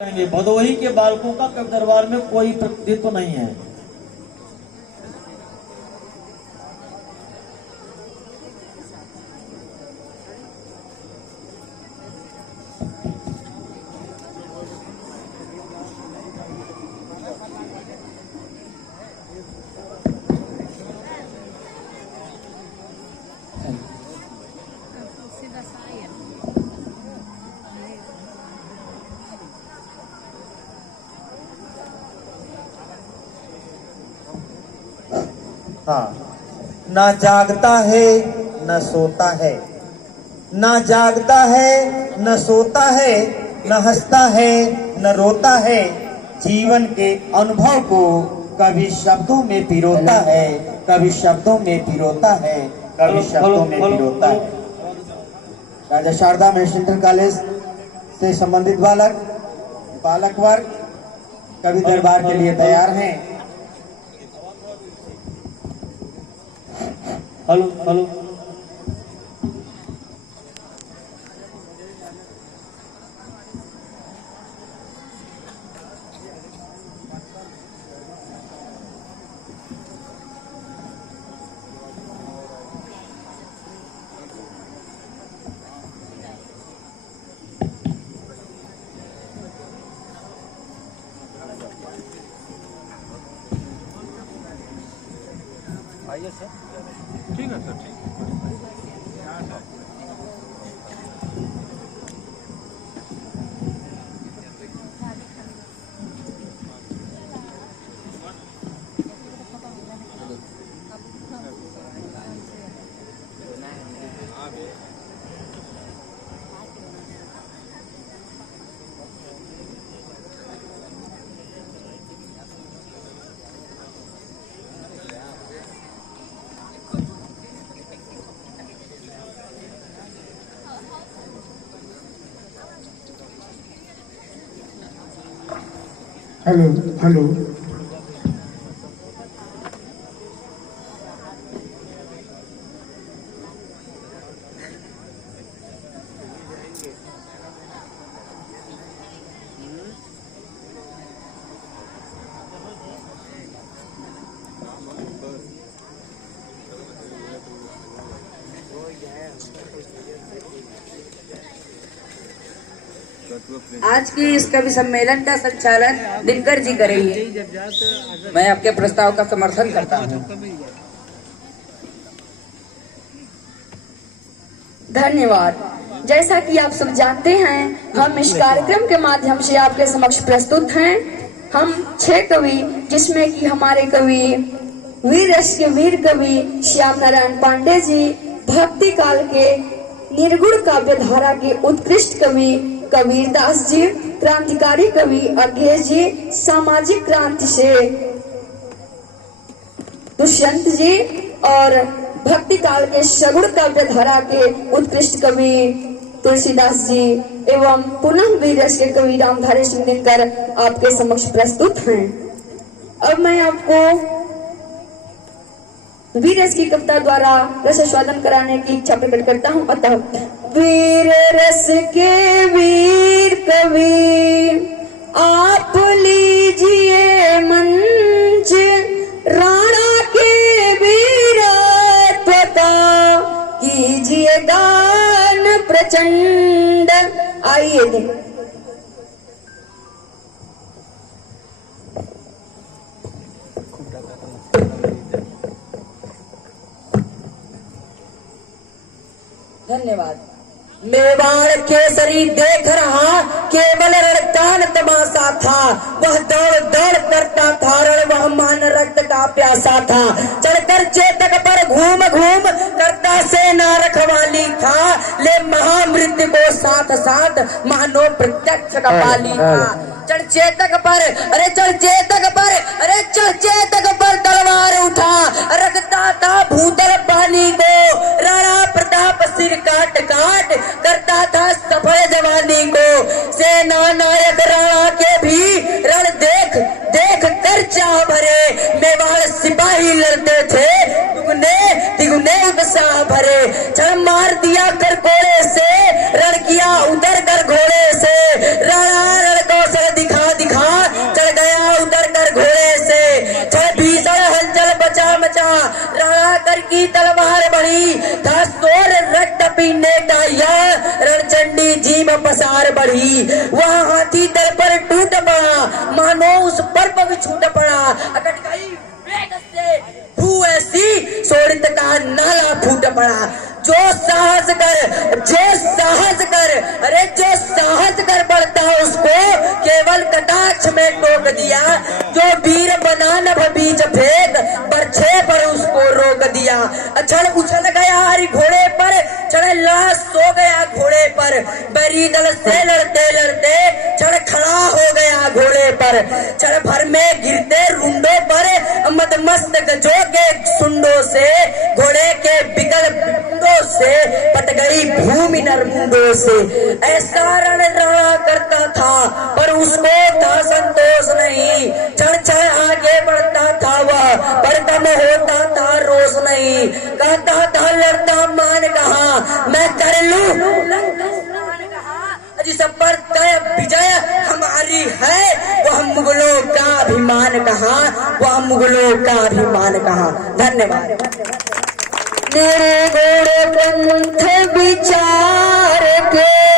भदोही के बालकों का कवि दरबार में कोई प्रतिनिधित्व नहीं है। हाँ, ना जागता है न सोता है, ना जागता है न सोता है, न हंसता है न रोता है, जीवन के अनुभव को कभी शब्दों में पिरोता है, कभी शब्दों में पिरोता है, कभी शब्दों में पिरोता है। राजा शारदा महिष इंटर कॉलेज से संबंधित बालक वर्ग कवि दरबार के लिए तैयार हैं। हेलो हेलो आइए सर। ठीक है सर, ठीक है। हेलो हेलो आज की इस कवि सम्मेलन का संचालन दिनकर जी करेंगे। मैं आपके प्रस्ताव का समर्थन करता हूँ। धन्यवाद। जैसा कि आप सब जानते हैं, हम इस कार्यक्रम के माध्यम से आपके समक्ष प्रस्तुत हैं। हम 6 कवि, जिसमें कि हमारे कवि वीर रस के वीर कवि श्याम नारायण पांडे जी, भक्ति काल के निर्गुण काव्य धारा के उत्कृष्ट कवि कबीरदास जी, क्रांतिकारी कवि अज्ञेय जी, सामाजिक क्रांति से दुष्यंत जी और भक्ति काल के सगुण काव्य धारा के उत्कृष्ट कवि तुलसीदास जी एवं पुनः वीर रस के कवि रामधारी सिंह दिनकर आपके समक्ष प्रस्तुत हैं। अब मैं आपको वीर रस की कविता द्वारा रसास्वादन कराने की इच्छा प्रकट करता हूँ। अतः वीर रस के वीर कवि आप लीजिए मंच, राणा के वीरत्व का कीजिए गान प्रचंड। आइए धन्यवाद। मेवाड़ केसरी देख रहा, केवल रणकान तमाशा था, वह दौड़ दौड़ करता था, रण वह मान रक्त का प्यासा था, चढ़कर चेतक पर घूम घूम करता सेना रखवाली था, ले महामृत्यु को साथ साथ मानो प्रत्यक्ष कपाली था। चढ़ चेतक पर, अरे चढ़ चेतक पर, अरे चढ़ चेतक पर तलवार उठा, रखता था भूतल पानी को, राणा प्रताप सिर काट काट करता था सफल जवानी को। सेना नायक राणा के भी रण देख देख कर चाह भरे, मेवाड़ सिपाही लड़ते थे दुगने तिगुने उत्साह भरे। छड़ मार दिया कर कोड़े से, रण किया उतर कर घोड़े से, राणा रण कौशल की तलवार बढ़ी, था शोर रक्त पीने का, यह रणचंडी जीभ पसार बढ़ी। वह हाथी दल पर टूट पड़ा, मानो उस पर भी छूट पड़ा। अकट गई वेग से भू ऐसी, शोणित का नाला फूट पड़ा। जो साहस कर, अरे जो साहस कर बढ़ता उसको केवल कटाक्ष में टोक दिया। जो वीर बना नभ बीच फेंक, बरछे पर उसको रोक दिया। अछड़ उछल गया हरि घोड़े पर, चढ़े लाश सो गया घोड़े पर। बैरी दल से लड़ते लड़ते चढ़ खड़ा हो गया घोड़े पर। चढ़ भर में गिरते रुंडों पर, मदमस्त गजों के सुंडों से, घोड़े के बिगल बिंडों से पट गई भूमि नरमुंडों से। ऐसा रण रहा करता था पर उसको था संतोष नहीं। चढ़ चढ़ आगे बढ़ता था वह, पर कम होता था रोष नहीं। कहता था लड़ता मान कहा मैं कर लूं, जिस पर तय विजय हमारी है, वह मुगलों का अभिमान कहा, वह मुगलों का अभिमान कहा। धन्यवाद। मेरे घोड़े पंथ विचार के